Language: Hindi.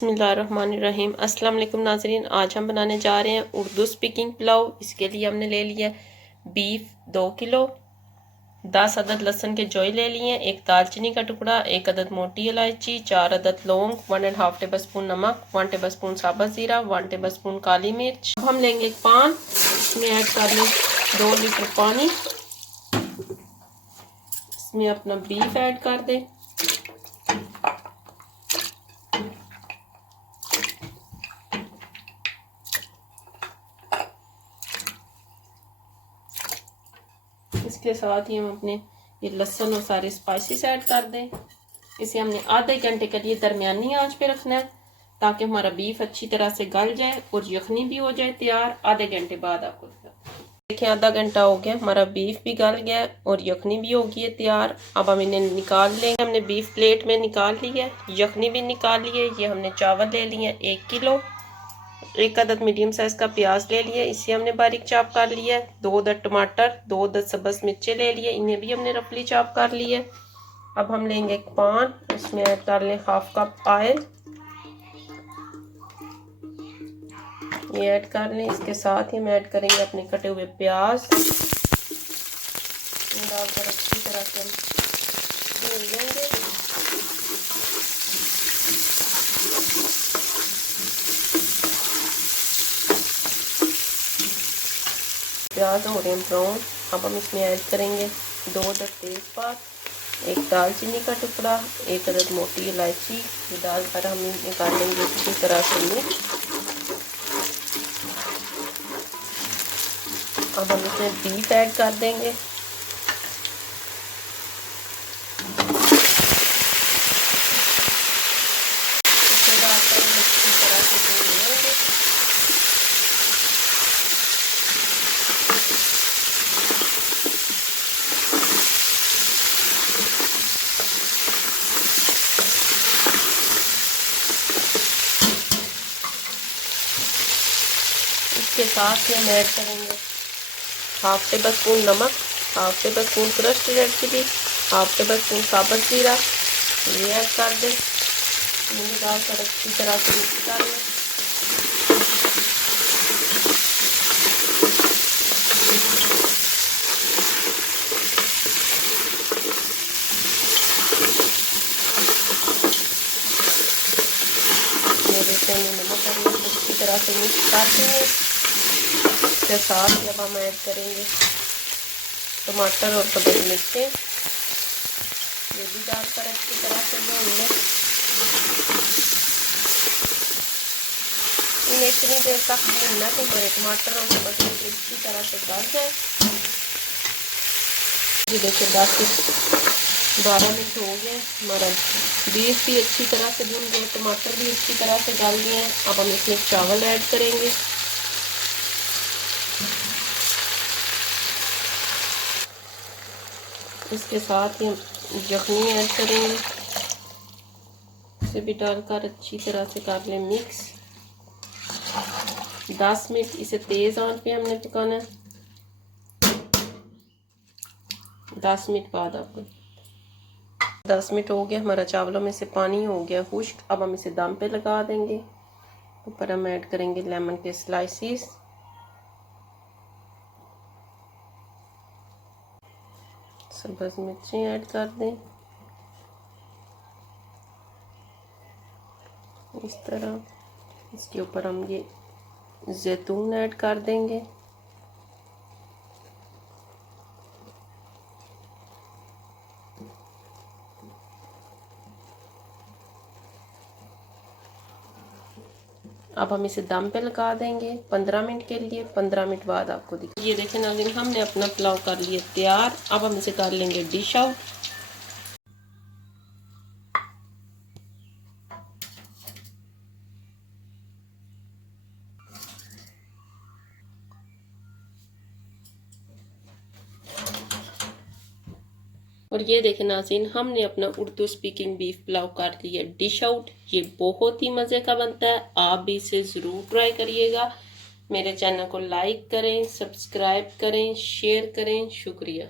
बिस्मिल्लाहिर्रहमानिर्रहीम। अस्सलाम वालेकुम नाज़रीन, आज हम बनाने जा रहे हैं उर्दू स्पीकिंग पुलाव। इसके लिए हमने ले लिया बीफ 2 किलो, 10 अदद लहसुन के जोई ले लिए, एक दालचीनी का टुकड़ा, एक अदद मोटी इलायची, 4 अदद लौंग, 1.5 टेबल स्पून नमक, 1 टेबल स्पून साबुत ज़ीरा, 1 टेबल स्पून काली मिर्च। अब हम लेंगे एक पान, इसमें ऐड कर लें 2 लीटर पानी। इसमें अपना बीफ ऐड कर दें। इसके साथ ही हम अपने ये लहसुन और सारे स्पाइसेस ऐड कर दें। इसे हमने आधे घंटे के लिए दरमियानी आंच पे रखना है ताकि हमारा बीफ अच्छी तरह से गल जाए और यखनी भी हो जाए तैयार। आधे घंटे बाद आपको देखिए आधा घंटा हो गया, हमारा बीफ भी गल गया और यखनी भी हो गई है तैयार। अब हम इन्हें निकाल लेंगे। हमने बीफ प्लेट में निकाल लिया है, यखनी भी निकाल ली है। ये हमने चावल ले लिए 1 किलो, एक अदद मीडियम साइज का प्याज ले लिया, इसे हमने बारीक चॉप कर लिया है। 2 अदद टमाटर, 2 अदद सब्ज़ मिर्चें ले लिए, इन्हें भी हमने रफली चॉप कर लिया है। अब हम लेंगे एक पान, इसमें ऐड कर लें 1/2 कप ऑयल, ये ऐड कर लें। इसके साथ ही हम ऐड करेंगे अपने कटे हुए प्याज, डालकर अच्छी तरह से हम भून लेंगे। प्याज हो रहे हैं ब्राउन। अब हम इसमें ऐड करेंगे 2 अदद तेज़पात, एक दालचीनी का टुकड़ा, एक अदद मोटी इलायची, ये डालकर हम निकाल लेंगे अच्छी तरह से मिक्स। अब हम इसमें बीफ ऐड कर देंगे। इसे डालकर हम अच्छी तरह से भून लेंगे। इसके साथ ही हम ऐड करेंगे 1/2 टेबल स्पून नमक, 1/2 tablespoon crushed red chilli, 1/2 tablespoon साबुत ज़ीरा, ये ऐड कर दें। इन्हें डालकर अच्छी तरह से मिक्स कर लें। नमक और अच्छी तरह से मिक्स कर देंगे। इसके साथ जब हम ऐड करेंगे टमाटर और सब्ज़ मिर्चें, ये भी डालकर अच्छी तरह से भून लें। इन्हें इतनी देर तक भूनना कि हमारे टमाटर और सब्ज़ मिर्चें अच्छी तरह से गल जाए। ये देखिए 10 से 12 मिनट हो गए, हमारा बीफ भी अच्छी तरह से भून गया, टमाटर भी अच्छी तरह से गल गए हैं। अब हम इसमें चावल ऐड करेंगे। इसके साथ ही हम यखनी ऐड करेंगे, इसे भी डालकर अच्छी तरह से कर लें मिक्स। 10 मिनट इसे तेज़ आंच पे हमने पकाना है। 10 मिनट बाद आपको 10 मिनट हो गया, हमारा चावलों में से पानी हो गया खुश्क। अब हम इसे दम पे लगा देंगे। ऊपर हम ऐड करेंगे लेमन के स्लाइसिस, सब्ज़ मिर्चें ऐड कर दें इस तरह। इसके ऊपर हम ये जैतून ऐड कर देंगे। अब हम इसे दम पे लगा देंगे 15 मिनट के लिए। 15 मिनट बाद आपको दिख ये देखें नाज़रीन, हमने अपना पुलाव कर लिया तैयार। अब हम इसे कर लेंगे डिश आउट। और ये देखें नाज़रीन, हमने अपना उर्दू स्पीकिंग बीफ पुलाव कर लिया डिश आउट। ये बहुत ही मज़े का बनता है, आप भी इसे ज़रूर ट्राई करिएगा। मेरे चैनल को लाइक करें, सब्सक्राइब करें, शेयर करें। शुक्रिया।